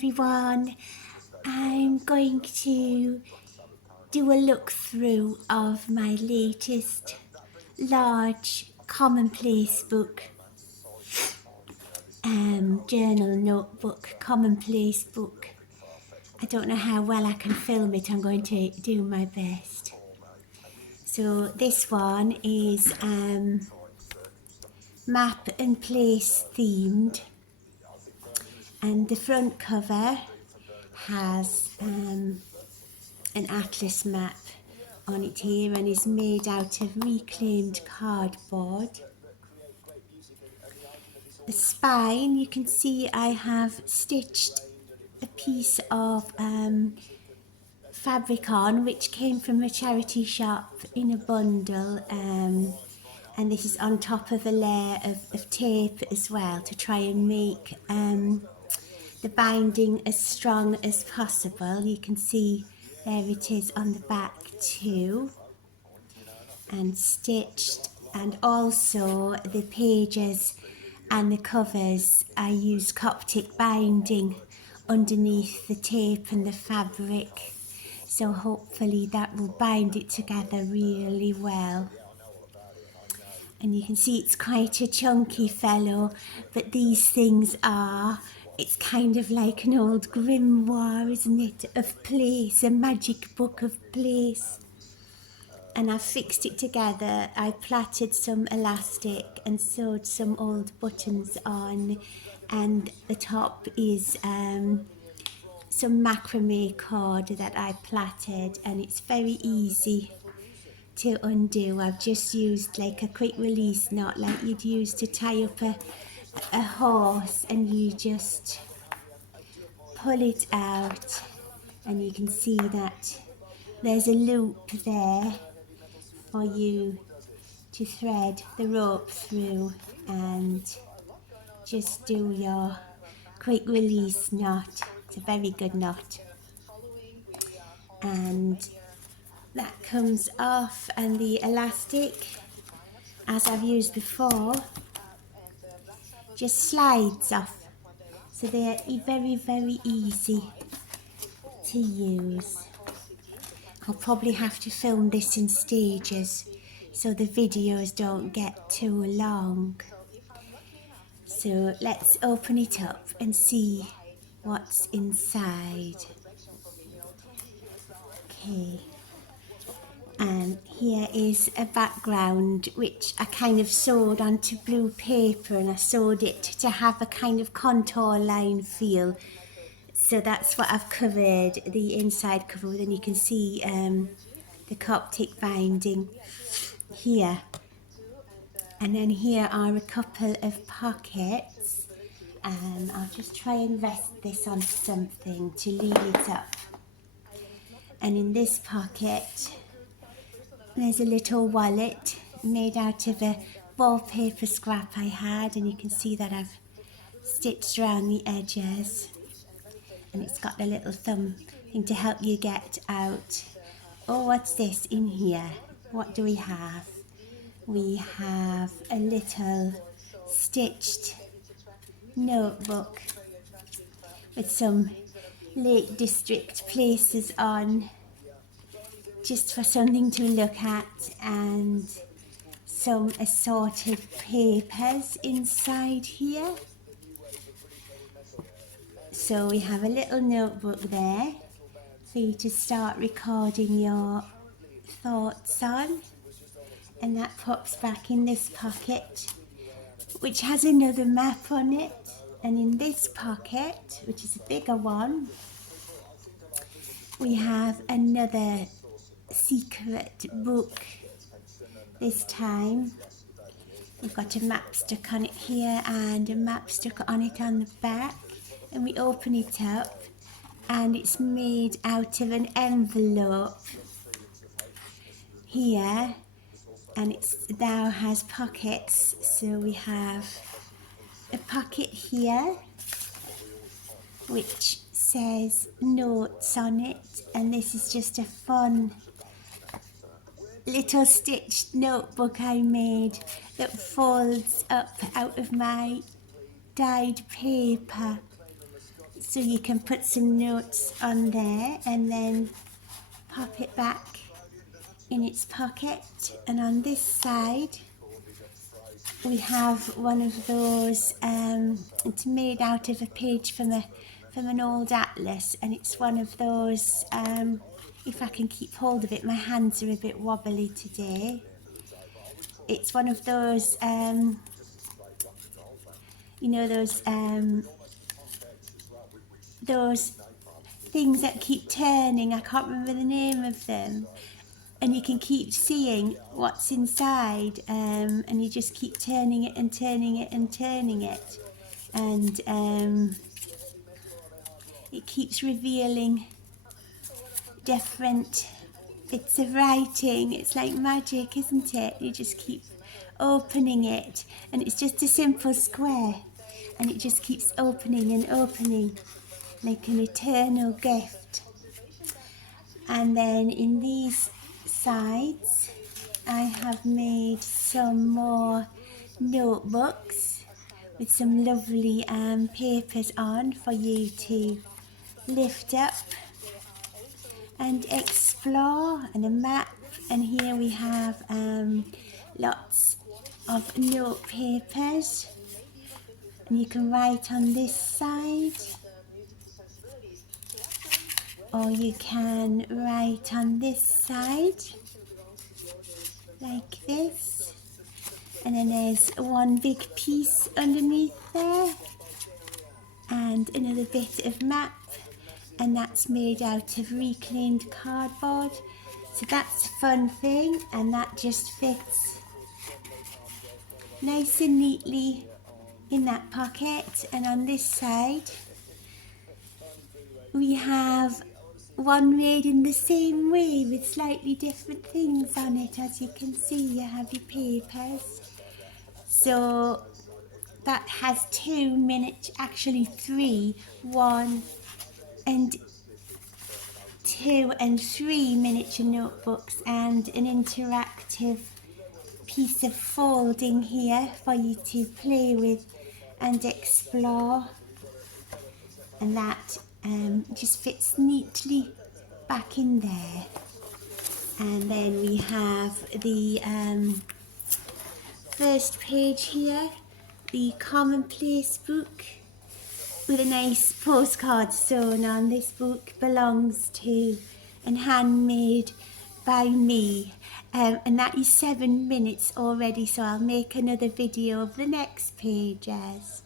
everyone. I'm going to do a look through of my latest large Commonplace book, journal notebook, Commonplace book. I don't know how well I can film it. I'm going to do my best. So this one is map and place themed, and the front cover has an atlas map on it here and is made out of reclaimed cardboard. The spine, you can see I have stitched a piece of fabric on, which came from a charity shop in a bundle, and this is on top of a layer of tape as well to try and make the binding as strong as possible. You can see there it is on the back too, and stitched, and also the pages and the covers I used Coptic binding underneath the tape and the fabric, so hopefully that will bind it together really well. And you can see it's quite a chunky fellow, but these things are, it's kind of like an old grimoire, isn't it, of place, a magic book of place. And I've fixed it together. I plaited some elastic and sewed some old buttons on, and the top is some macrame cord that I plaited, and it's very easy to undo. I've just used like a quick release knot like you'd use to tie up a horse, and you just pull it out, and you can see that there's a loop there for you to thread the rope through and just do your quick release knot. It's a very good knot, and that comes off, and the elastic, as I've used before, just slides off, so they're very easy to use. I'll probably have to film this in stages so the videos don't get too long. So let's open it up and see what's inside. Okay, and here is a background which I kind of sewed onto blue paper, and I sewed it to have a kind of contour line feel. So that's what I've covered the inside cover with, and you can see the Coptic binding here. And then here are a couple of pockets, and I'll just try and rest this on something to lean it up. And in this pocket there's a little wallet made out of a wallpaper scrap I had, and you can see that I've stitched around the edges, and it's got a little thumb thing to help you get out. Oh, what's this in here? What do we have? We have a little stitched notebook with some Lake District places on, just for something to look at, and some assorted papers inside here. So we have a little notebook there for you to start recording your thoughts on, and that pops back in this pocket, which has another map on it. And in this pocket, which is a bigger one, we have another secret book. This time we've got a map stuck on it here and a map stuck on it on the back, and we open it up and it's made out of an envelope here, and it now has pockets. So we have a pocket here which says notes on it, and this is just a fun little stitched notebook I made that folds up out of my dyed paper. So you can put some notes on there and then pop it back in its pocket. And on this side we have one of those, it's made out of a page from an old atlas, and it's one of those, if I can keep hold of it, my hands are a bit wobbly today. It's one of those, you know, those things that keep turning, I can't remember the name of them, and you can keep seeing what's inside, and you just keep turning it and turning it and turning it, and it keeps revealing different bits of writing. It's like magic, isn't it? You just keep opening it, and it's just a simple square, and it just keeps opening and opening like an eternal gift. And then in these sides I have made some more notebooks with some lovely papers on for you to lift up and explore, and a map. And here we have lots of note papers, and you can write on this side, or you can write on this side like this, and then there's one big piece underneath there and another bit of map, and that's made out of reclaimed cardboard. So that's a fun thing, and that just fits nice and neatly in that pocket. And on this side we have one made in the same way with slightly different things on it. As you can see, you have your papers. So that has 2 minutes, actually 3, 1 and 2 and 3 miniature notebooks, and an interactive piece of folding here for you to play with and explore, and that just fits neatly back in there. And then we have the first page here, the Commonplace book, with a nice postcard sewn on. This book belongs to and handmade by me, and that is 7 minutes already, so I'll make another video of the next pages.